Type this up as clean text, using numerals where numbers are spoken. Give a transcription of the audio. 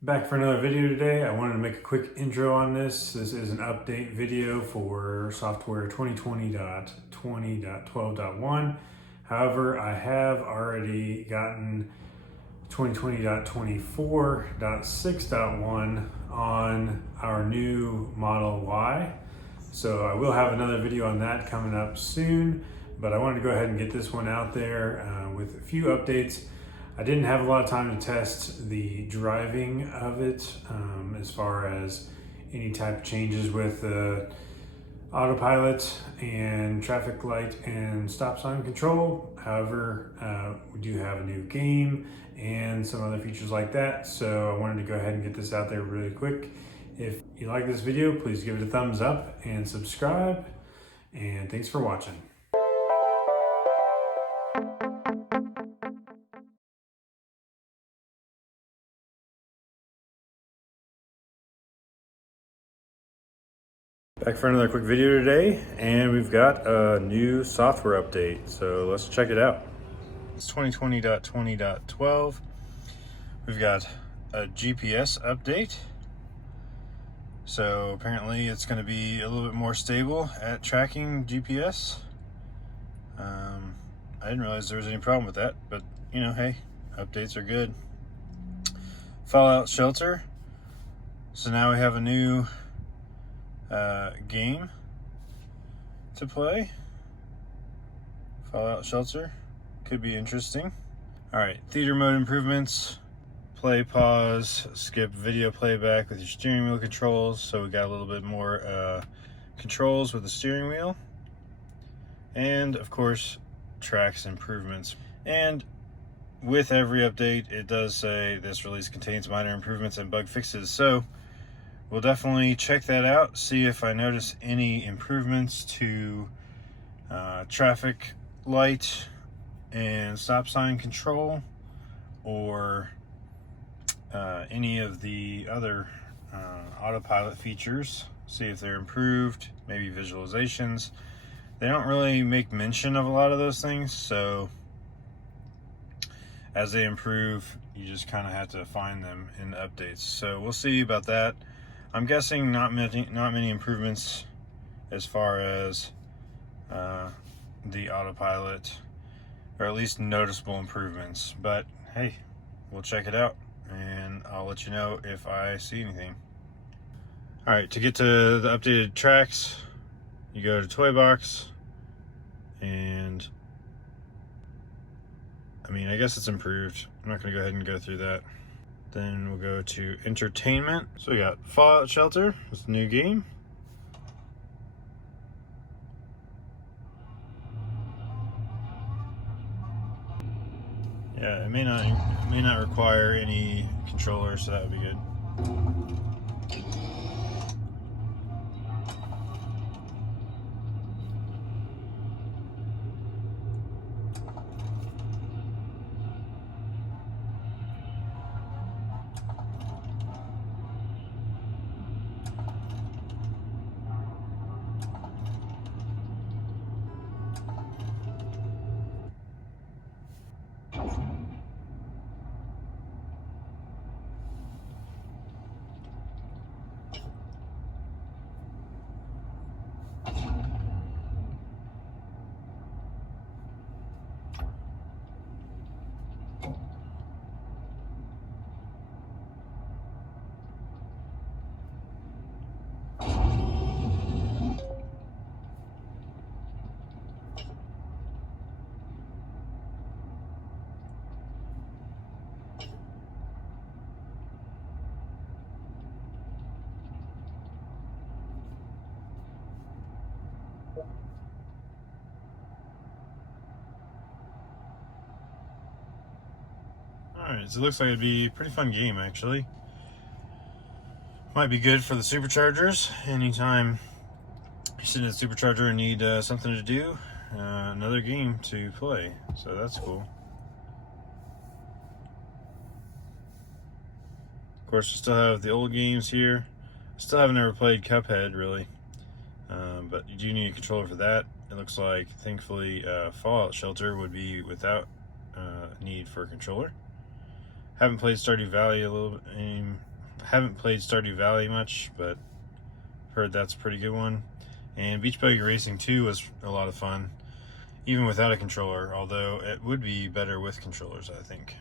Back for another video today. I wanted to make a quick intro on this. This is an update video for software 2020.20.12.1. However, I have already gotten 2020.24.6.1 on our new Model Y. So I will have another video on that coming up soon, but I wanted to go ahead and get this one out there with a few updates. I didn't have a lot of time to test the driving of it as far as any type of changes with autopilot and traffic light and stop sign control. However, we do have a new game and some other features like that. So I wanted to go ahead and get this out there really quick. If you like this video, please give it a thumbs up and subscribe. And thanks for watching. Back for another quick video today, and we've got a new software update, so let's check it out. It's 2020.20.12. We've got a GPS update, so apparently it's going to be a little bit more stable at tracking GPS. I didn't realize there was any problem with that, but you know, hey, updates are good. Fallout Shelter, so now we have a new game to play. Fallout Shelter could be interesting. All right, theater mode improvements: play, pause, skip video playback with your steering wheel controls. So we got a little bit more controls with the steering wheel, and of course tracks improvements. And with every update, it does say this release contains minor improvements and bug fixes, so we'll definitely check that out, see if I notice any improvements to traffic light and stop sign control, or any of the other autopilot features. See if they're improved, maybe visualizations. They don't really make mention of a lot of those things, so as they improve, you just kind of have to find them in the updates. So we'll see about that. I'm guessing not many improvements as far as the autopilot, or at least noticeable improvements. But hey, we'll check it out, and I'll let you know if I see anything. All right, to get to the updated tracks, you go to Toy Box, and I mean, I guess it's improved. I'm not going to go ahead and go through that. Then we'll go to entertainment. So we got Fallout Shelter, it's a new game. Yeah, it may not require any controller, so that would be good. Alright, so it looks like it'd be a pretty fun game, actually. Might be good for the superchargers. Anytime you're sitting at the supercharger and need something to do, another game to play. So that's cool. Of course, we still have the old games here. Still haven't ever played Cuphead, really. But you do need a controller for that. It looks like, thankfully, Fallout Shelter would be without need for a controller. Haven't played Stardew Valley Haven't played Stardew Valley much, but heard that's a pretty good one. And Beach Buggy Racing 2 was a lot of fun, even without a controller, although it would be better with controllers, I think.